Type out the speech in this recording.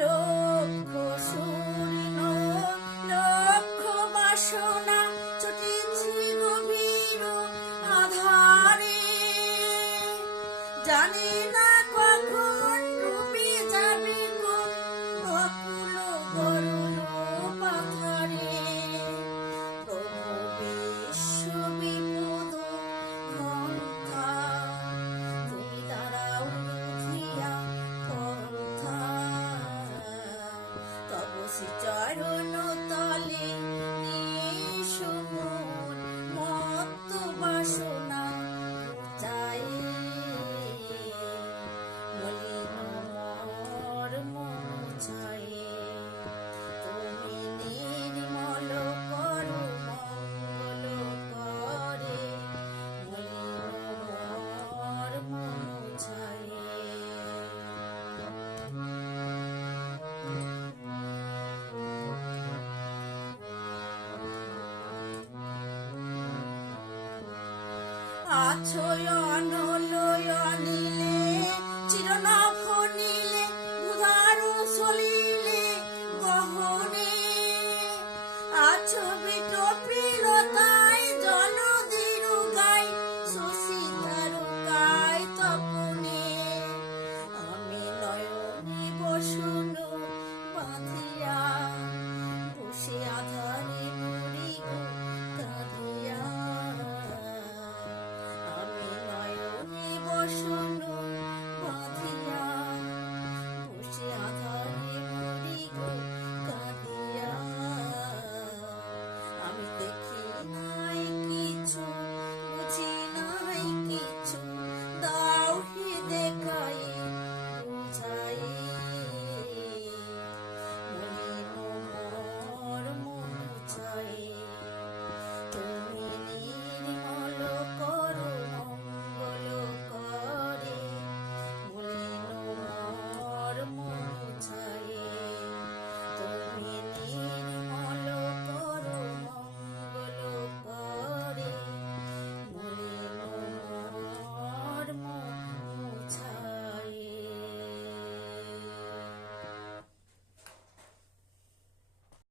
লক্ষ শূন্য লক্ষ বাসনা চটেছি গভীর আধারে, জানি না কখন ডুবে যাবে অকুল গরুণ পাথারে। প্রভু বিশ্ব বিপদ মন্থা, তুমি দাঁড়াও রুধিয়া পন্থা। তব চরণ তলে নিঃসমন মত্ত বাসনা চাই, মলিন মর মুছায়ে। তুমি নির্মল করো মঙ্গল করে, মলিন মর মুছায়ে। আছো অনল অনিলে